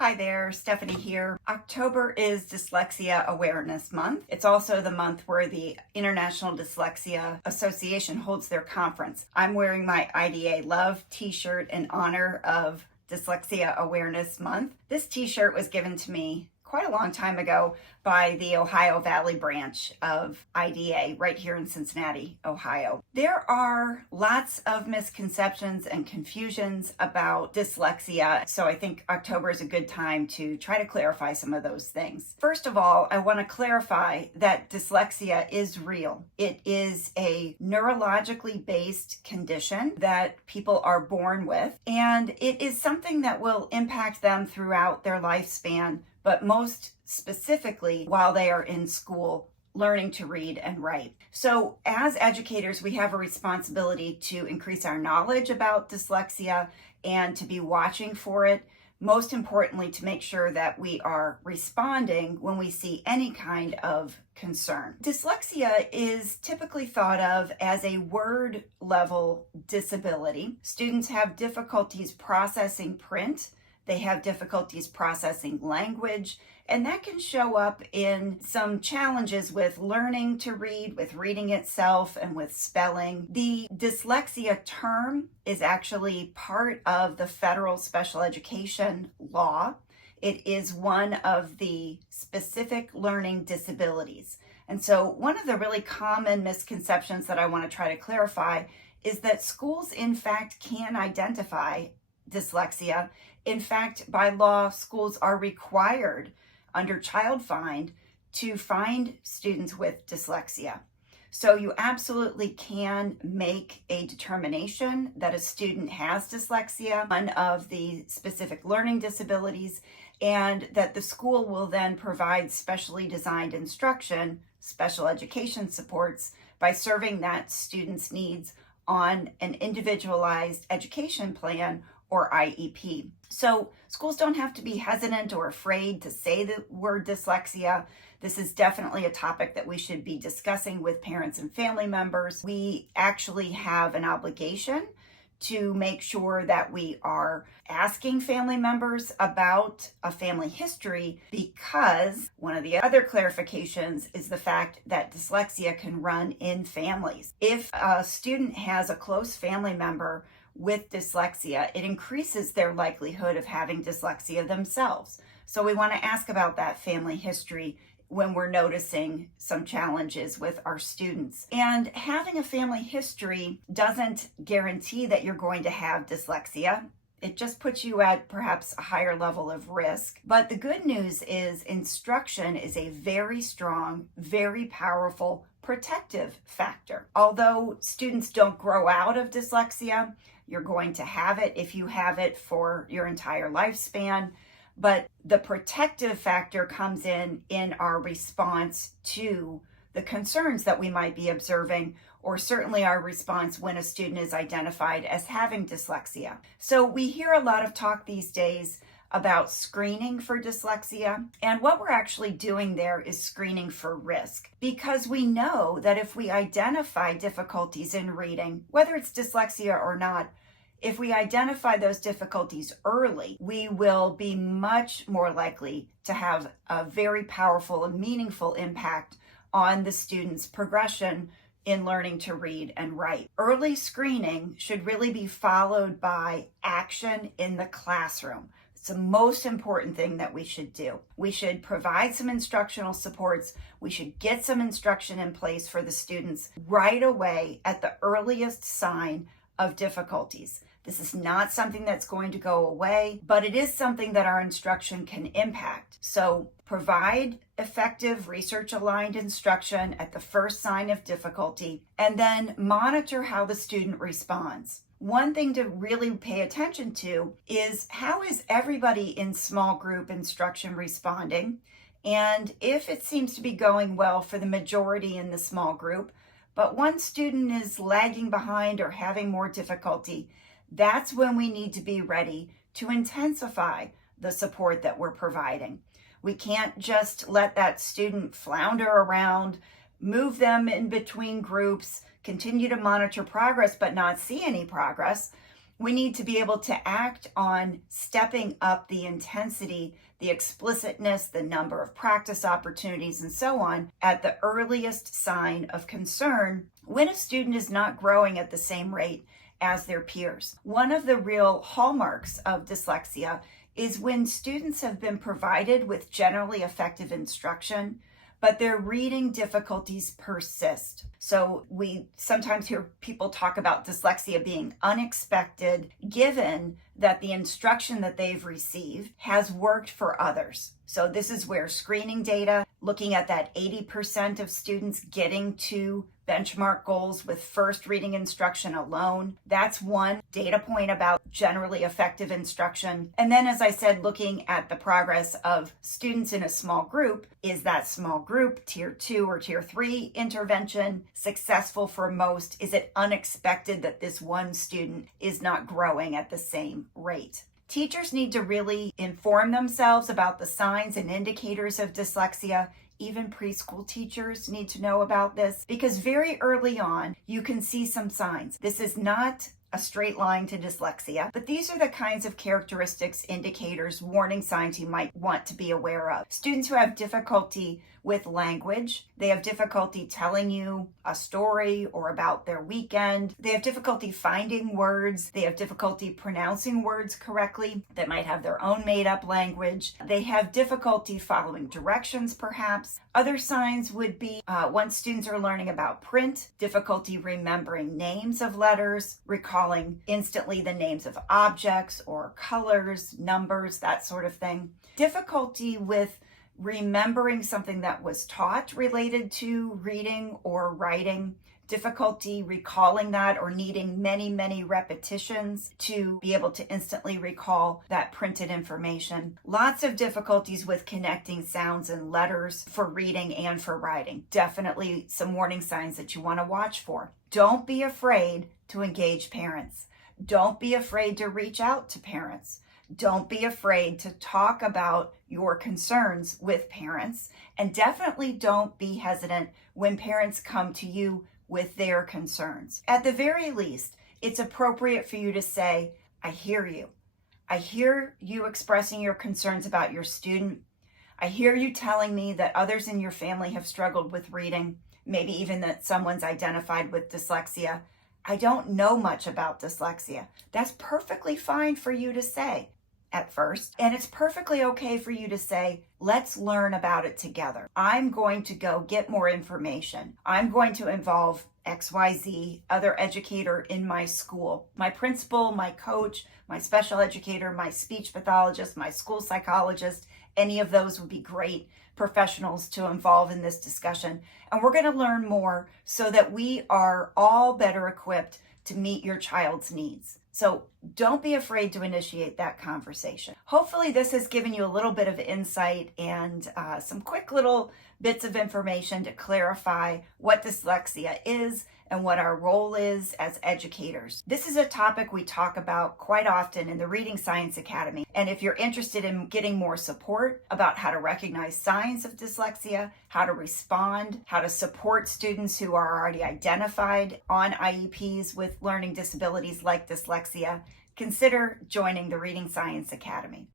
Hi there, Stephanie here. October is Dyslexia Awareness Month. It's also the month where the International Dyslexia Association holds their conference. I'm wearing my IDA Love t-shirt in honor of Dyslexia Awareness Month. This t-shirt was given to me quite a long time ago by the Ohio Valley branch of IDA right here in Cincinnati, Ohio. There are lots of misconceptions and confusions about dyslexia, so I think October is a good time to try to clarify some of those things. First of all, I want to clarify that dyslexia is real. It is a neurologically based condition that people are born with, and it is something that will impact them throughout their lifespan, but most specifically while they are in school learning to read and write. So as educators, we have a responsibility to increase our knowledge about dyslexia and to be watching for it. Most importantly, to make sure that we are responding when we see any kind of concern. Dyslexia is typically thought of as a word level disability. Students have difficulties processing print. They have difficulties processing language, and that can show up in some challenges with learning to read, with reading itself, and with spelling. The dyslexia term is actually part of the federal special education law. It is one of the specific learning disabilities. And so one of the really common misconceptions that I want to try to clarify is that schools, in fact, can identify dyslexia. In fact, by law, schools are required under child find to find students with dyslexia. So you absolutely can make a determination that a student has dyslexia, one of the specific learning disabilities, and that the school will then provide specially designed instruction, special education supports, by serving that student's needs on an individualized education plan or IEP. So schools don't have to be hesitant or afraid to say the word dyslexia. This is definitely a topic that we should be discussing with parents and family members. We actually have an obligation to make sure that we are asking family members about a family history, because one of the other clarifications is the fact that dyslexia can run in families. If a student has a close family member with dyslexia, it increases their likelihood of having dyslexia themselves. So we want to ask about that family history when we're noticing some challenges with our students. And having a family history doesn't guarantee that you're going to have dyslexia. It just puts you at perhaps a higher level of risk. But the good news is instruction is a very strong, very powerful protective factor. Although students don't grow out of dyslexia, you're going to have it if you have it for your entire lifespan. But the protective factor comes in our response to the concerns that we might be observing, or certainly our response when a student is identified as having dyslexia. So we hear a lot of talk these days about screening for dyslexia, and what we're actually doing there is screening for risk, because we know that if we identify difficulties in reading, whether it's dyslexia or not, if we identify those difficulties early, we will be much more likely to have a very powerful and meaningful impact on the student's progression in learning to read and write. Early screening should really be followed by action in the classroom. It's the most important thing that we should do. We should provide some instructional supports. We should get some instruction in place for the students right away at the earliest sign of difficulties. This is not something that's going to go away, but it is something that our instruction can impact. So provide effective research-aligned instruction at the first sign of difficulty, and then monitor how the student responds. One thing to really pay attention to is how is everybody in small group instruction responding? And if it seems to be going well for the majority in the small group, but one student is lagging behind or having more difficulty, that's when we need to be ready to intensify the support that we're providing. We can't just let that student flounder around, move them in between groups, continue to monitor progress but not see any progress. We need to be able to act on stepping up the intensity, the explicitness, the number of practice opportunities, and so on at the earliest sign of concern when a student is not growing at the same rate as their peers. One of the real hallmarks of dyslexia is when students have been provided with generally effective instruction, but their reading difficulties persist. So we sometimes hear people talk about dyslexia being unexpected, given that the instruction that they've received has worked for others. So this is where screening data, looking at that 80% of students getting to benchmark goals with first reading instruction alone. That's one data point about generally effective instruction. And then, as I said, looking at the progress of students in a small group. Is that small group tier 2 or tier 3 intervention successful for most? Is it unexpected that this one student is not growing at the same rate? Teachers need to really inform themselves about the signs and indicators of dyslexia. Even preschool teachers need to know about this because very early on, you can see some signs. This is not a straight line to dyslexia, but these are the kinds of characteristics, indicators, warning signs you might want to be aware of. Students who have difficulty with language, they have difficulty telling you a story or about their weekend, they have difficulty finding words, they have difficulty pronouncing words correctly, they might have their own made-up language, they have difficulty following directions perhaps. Other signs would be once students are learning about print, difficulty remembering names of letters, recalling instantly the names of objects or colors, numbers, that sort of thing. Difficulty with remembering something that was taught related to reading or writing, difficulty recalling that or needing many repetitions to be able to instantly recall that printed information. Lots of difficulties with connecting sounds and letters for reading and for writing. Definitely some warning signs that you want to watch for. Don't be afraid to engage parents. Don't be afraid to reach out to parents. Don't be afraid to talk about your concerns with parents, and definitely don't be hesitant when parents come to you with their concerns. At the very least, it's appropriate for you to say, I hear you. I hear you expressing your concerns about your student. I hear you telling me that others in your family have struggled with reading, maybe even that someone's identified with dyslexia. I don't know much about dyslexia. That's perfectly fine for you to say at first. And it's perfectly okay for you to say, let's learn about it together. I'm going to go get more information. I'm going to involve XYZ, other educator in my school, my principal, my coach, my special educator, my speech pathologist, my school psychologist. Any of those would be great professionals to involve in this discussion. And we're going to learn more so that we are all better equipped to meet your child's needs. So don't be afraid to initiate that conversation. Hopefully this has given you a little bit of insight and some quick little bits of information to clarify what dyslexia is and what our role is as educators. This is a topic we talk about quite often in the Reading Science Academy. And if you're interested in getting more support about how to recognize signs of dyslexia, how to respond, how to support students who are already identified on IEPs with learning disabilities like dyslexia, consider joining the Reading Science Academy.